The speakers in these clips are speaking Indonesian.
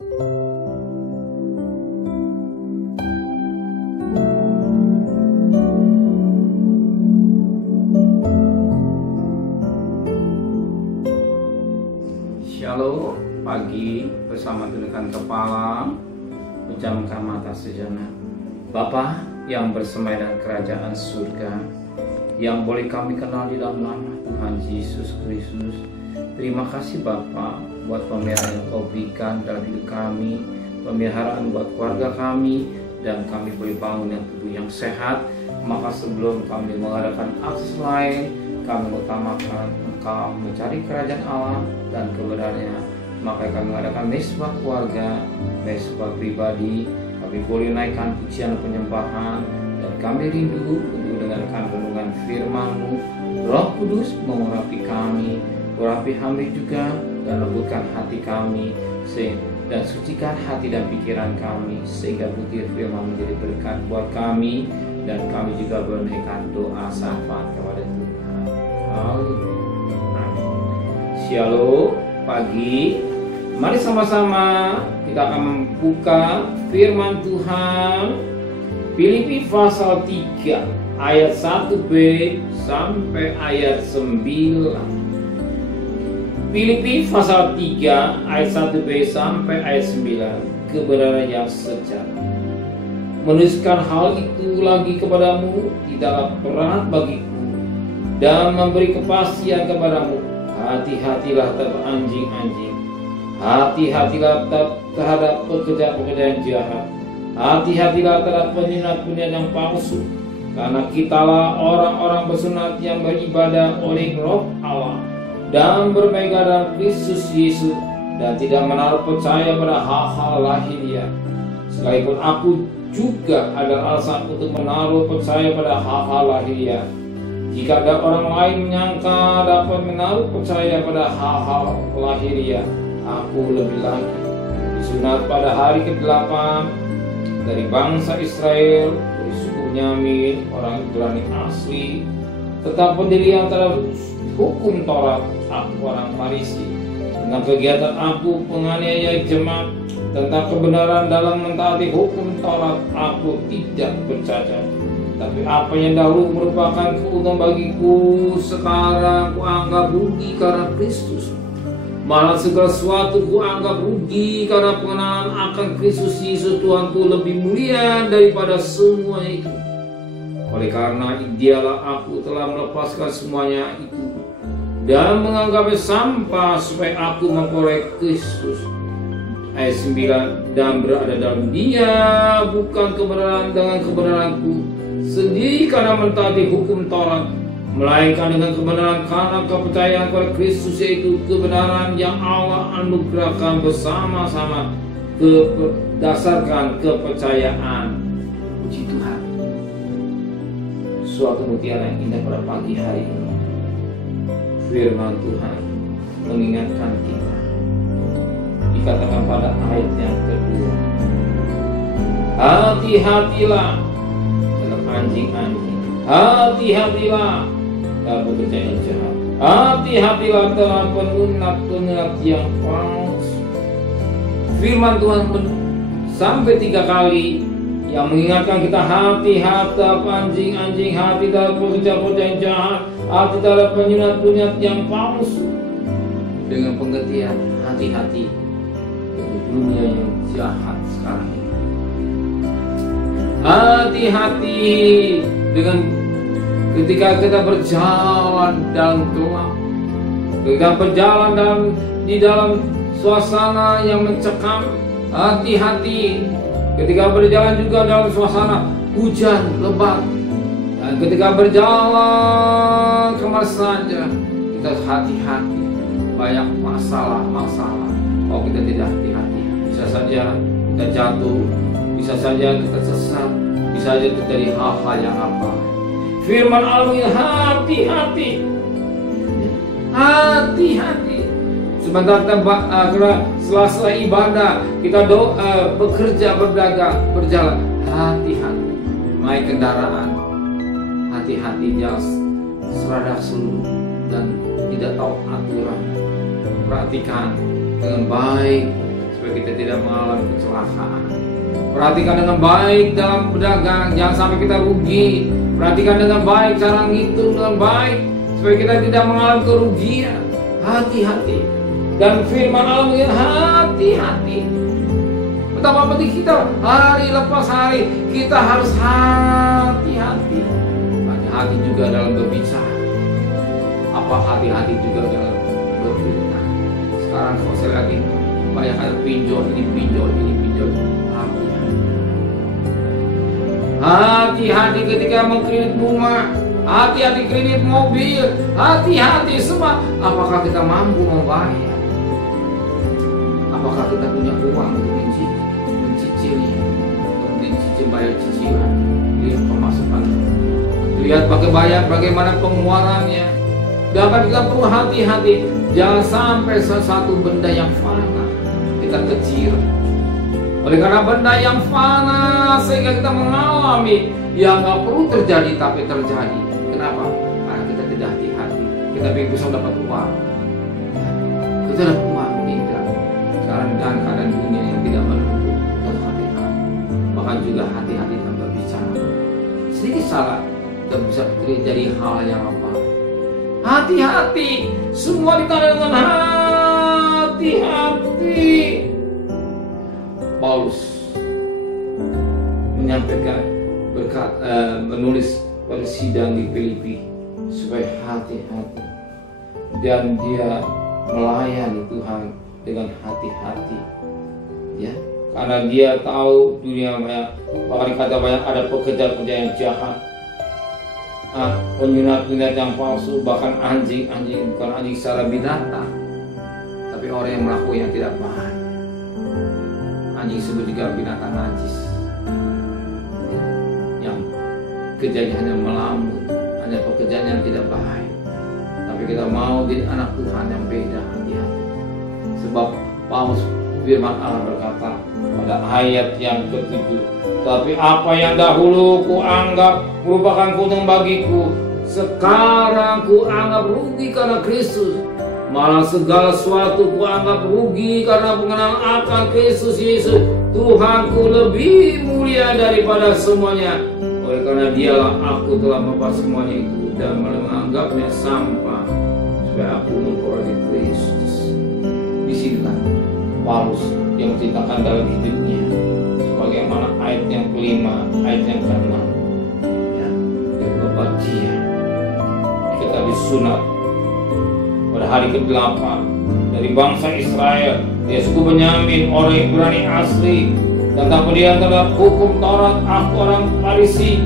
Shalom, pagi bersama tundukkan kepala, pejamkan mata sejenak. Bapa yang bersemayam kerajaan surga, yang boleh kami kenal di dalam nama Tuhan Yesus Kristus. Terima kasih Bapa buat pemeliharaan yang Kau berikan dalam hidup kami, pemeliharaan buat keluarga kami, dan kami boleh bangun yang tubuh yang sehat. Maka sebelum kami mengadakan akses lain, kami mengutamakan Engkau mencari kerajaan Allah dan kebenarannya. Maka kami mengadakan mesbah keluarga, mesbah pribadi. Kami boleh naikkan pujian penyembahan, dan kami rindu untuk mendengarkan renungan firman-Mu. Roh Kudus mengurapi kami, urapi hamba juga, dan lembutkan hati kami, dan sucikan hati dan pikiran kami, sehingga butir firman menjadi berkat buat kami, dan kami juga menaikkan doa syafaat kepada Tuhan. Haleluya. Shalom, pagi. Mari sama-sama kita akan membuka firman Tuhan Filipi pasal 3 ayat 1b sampai ayat 9. Filipi pasal 3 ayat 1b sampai ayat 9. Kebenaran yang sejati. Menuliskan hal itu lagi kepadamu tidaklah berat bagiku, dan memberi kepastian kepadamu. Hati-hatilah terhadap anjing-anjing, hati-hatilah terhadap pekerja-pekerja yang jahat, hati-hatilah terhadap penyiar-penyiar yang palsu, karena kitalah orang-orang bersunat yang beribadah oleh Roh Allah dan berpegang dalam Kristus Yesus, dan tidak menaruh percaya pada hal-hal lahiriah. Sekalipun aku juga ada alasan untuk menaruh percaya pada hal-hal lahiriah. Jika ada orang lain menyangka dapat menaruh percaya pada hal-hal lahiriah, aku lebih lagi. Disunat pada hari ke-8 dari bangsa Israel, dari suku Benyamin, orang Ibrani asli, tetap berdiri antara hukum Taurat, aku orang Farisi. Tentang kegiatan aku penganiaya jemaat, tentang kebenaran dalam mentaati hukum Taurat, aku tidak bercacat. Tapi apa yang dahulu merupakan keuntungan bagiku, sekarang kuanggap rugi karena Kristus. Malah segala sesuatu kuanggap rugi karena pengenalan akan Kristus Yesus Tuhanku lebih mulia daripada semua itu. Oleh karena dialah aku telah melepaskan semuanya itu dan menganggapnya sampah supaya aku memperoleh Kristus. Ayat 9, dan berada dalam Dia bukan kebenaran dengan kebenaranku sendiri karena mentaati hukum Taurat, melainkan dengan kebenaran karena kepercayaan kepada Kristus, yaitu kebenaran yang Allah anugerahkan bersama-sama berdasarkan kepercayaan. Puji Tuhan. Suatu mutiara yang indah pada pagi hari ini. Firman Tuhan mengingatkan kita. Dikatakan pada ayat yang kedua, hati-hatilah terhadap anjing-anjing, hati-hatilah terhadap pekerja yang jahat, hati-hatilah terhadap penunat-penunat yang palsu. Firman Tuhan sampai 3 kali yang mengingatkan kita, hati-hati terhadap anjing-anjing, hati terhadap pekerja-pekerja yang jahat, hati terhadap penunat-penunat yang palsu. Dengan pengertian hati-hati dunia yang jahat sekarang ini. Hati-hati dengan ketika kita berjalan dalam gelap, ketika berjalan di dalam suasana yang mencekam. Hati-hati ketika berjalan juga dalam suasana hujan lebat, dan ketika berjalan kemana saja kita hati-hati. Banyak masalah-masalah kalau kita tidak hati-hati, bisa saja kita jatuh, bisa saja kita sesat, bisa saja terjadi hal-hal yang apa. Firman Allah, hati-hati, hati-hati. Sebentar kita setelah ibadah kita doa, bekerja, berdagang, berjalan, hati-hati. Naik kendaraan, hati-hati, jangan serada seluruh dan tidak tahu aturan. Perhatikan dengan baik supaya kita tidak mengalami kecelakaan. Perhatikan dengan baik dalam berdagang, jangan sampai kita rugi. Perhatikan dengan baik cara ngitung dengan baik supaya kita tidak mengalami kerugian. Hati-hati. Dan firman Allah mengatakan hati-hati. Betapa penting kita hari lepas hari kita harus hati-hati. Hati-hati juga dalam berbicara. Apa hati-hati juga dalam berfirman. Sekarang kalau saya lagi banyak ada pinjol, ini pinjol, ini pinjol. Hati-hati. Hati-hati ketika mengkredit rumah. Hati-hati kredit mobil. Hati-hati semua. Apakah kita mampu membayar? Apakah kita punya uang untuk mencicilnya, untuk mencicil bayar cicilan? Lihat pemasukan, lihat bagaimana pengeluarannya. Dan kita perlu hati-hati, jangan sampai sesuatu benda yang fana kita kejar. Oleh karena benda yang fana sehingga kita mengalami yang nggak perlu terjadi tapi terjadi. Kenapa? Karena kita tidak hati-hati. Kita bisa dapat uang, kita dapat uang tidak. Sekarang dalam keadaan dunia yang tidak menentu, kita hati-hati. Bahkan juga hati-hati dalam berbicara. Sedikit salah dan bisa terjadi hal yang apa? Hati-hati. Semua ditandai dengan hati-hati. Paulus menyampaikan menulis pada sidang di Filipi supaya hati-hati dan dia melayani Tuhan dengan hati-hati, ya, karena dia tahu dunia bahkan kata banyak ada pekerja-pekerja yang jahat, penyunat-penyunat yang palsu, bahkan anjing bukan anjing secara binatang, tapi orang yang melakukan yang tidak baik. Anjing disebut juga binatang najis, yang kerjanya hanya melamun, hanya pekerjaan yang tidak baik. Tapi kita mau jadi anak Tuhan yang beda, hati-hati. Sebab Paulus firman Allah berkata pada ayat yang ke-7, tapi apa yang dahulu ku anggap merupakan keuntungan bagiku, sekarang ku anggap rugi karena Kristus. Malah segala sesuatu ku anggap rugi karena pengenalan akan Kristus Yesus, Tuhanku lebih mulia daripada semuanya. Oleh karena dialah aku telah melepas semuanya itu dan menganggapnya sampah supaya aku memperoleh Kristus. Disinilah Paulus yang menceritakan dalam hidupnya, sebagaimana ayat yang kelima, ayat yang keenam, ya, yang bapak dia kita disunat pada hari ke-8 dari bangsa Israel, dia suku Benyamin, orang Ibrani asli, tentang pendirian terhadap hukum Taurat, aku orang Farisi,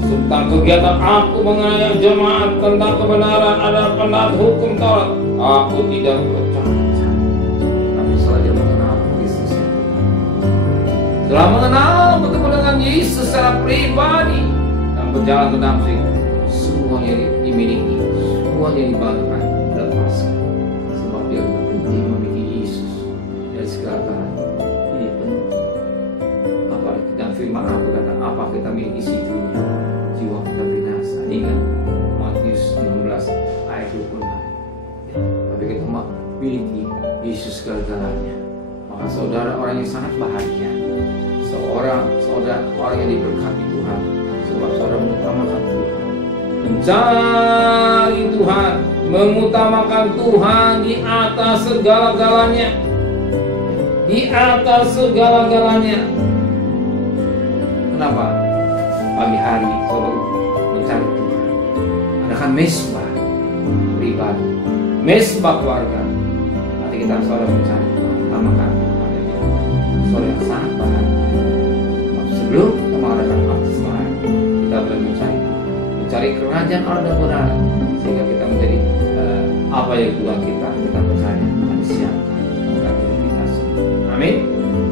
tentang kegiatan aku mengenai jemaat, tentang kebenaran ada pendapat hukum Taurat, aku tidak bercacat. Tapi setelah dia mengenal Kristus, setelah mengenal bertemu dengan Yesus secara pribadi dan berjalan berdamping, semuanya dimiliki, semuanya dibanggakan. Sebab dia penting memiliki Yesus dari segala-galanya. Ini penting. Apalagi dan firman Allah berkata, apa kita miliki si dunia, jiwa kita binasa. Ingat Matius 16 ayat 26. Ya, tapi kita memiliki Yesus segala-galanya. Maka saudara orang yang sangat bahagia, saudara orang yang diberkati Tuhan, sebab saudara mengutamakan Tuhan, mencari Tuhan, mengutamakan Tuhan di atas segala-galanya. Di atas segala-galanya. Kenapa? Pagi hari saudara mencari Tuhan. Adakan mesbah pribadi, mesbah keluarga. Nanti kita saudara mencari Tuhan, utamakan Tuhan. Saudara yang sangat bahagia. Sebelum kita mengadakan aktif lain, kita boleh mencari kerajaan Allah dan benar, sehingga kita menjadi apa yang Tuhan kita percaya akan disiapkan bagi kita semua. Amin.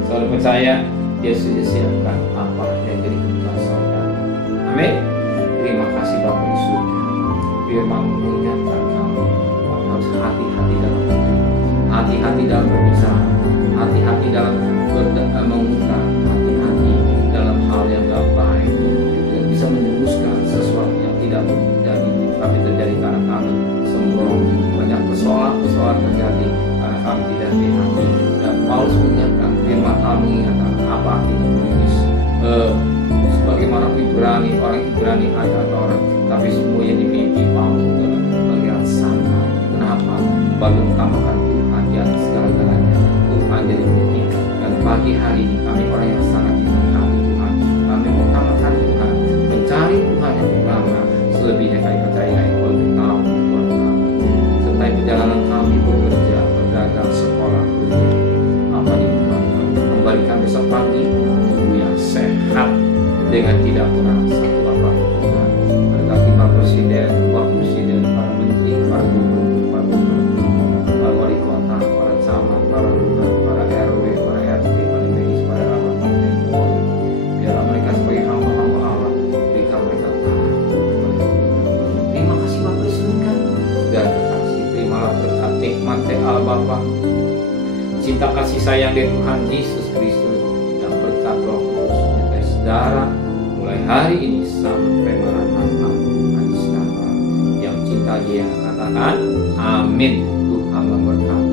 Saudara percaya Dia sudah siapkan apa yang jadi kebutuhan saudara. Amin. Terima kasih Bapa di surga. Firman mengingatkan kami harus hati-hati dalam hidup, hati-hati dalam berbicara, hati-hati dalam mengungkap, hati-hati dalam hal yang tidak baik, yang bisa menjerumuskan sesuatu yang tidak terjadi, tapi terjadi karena kami sembrono. Banyak persoalan terjadi karena kami tidak hati-hati. Dan Paulus mengingatkan Ibrani ada atau orang, tapi semua yang dimiliki Paulus adalah bagian sama. Kenapa? Bagi utamakan Tuhan di atas segala-galanya. Tuhan jadi penting. Dan pagi hari ini kami orang yang sangat diberkati Tuhan. Kami mengutamakan Tuhan, mencari Tuhan yang utama. Selebihnya kami percayai oleh tahu Tuhan kami. Sertai perjalanan kami bekerja, berdagang, sekolah, kuliah. Apa itu Tuhan kami? Kembalikan besok pagi tubuh yang sehat dengan tidak kurang satu apapun Tuhan. Berkati Pak Presiden, Wakil Presiden, para Menteri, para Gubernur, para Bupati, para Wali Kota, para camat, para lurah, para RW, para RT, para medis, para rawat, para poli. Biarlah mereka sebagai hamba-hamba Allah, berikan mereka taat. Terima kasih Pak Presiden kan? Dan kasih terimalah berkat nikmat Allah Bapa, cinta kasih sayang dari Tuhan Yesus Kristus, dan berkat Roh Kudus menyertai saudara mulai hari ini sampai Maranatha Hadis Nama. Yang cinta dia katakan amin. Tuhan memberkati.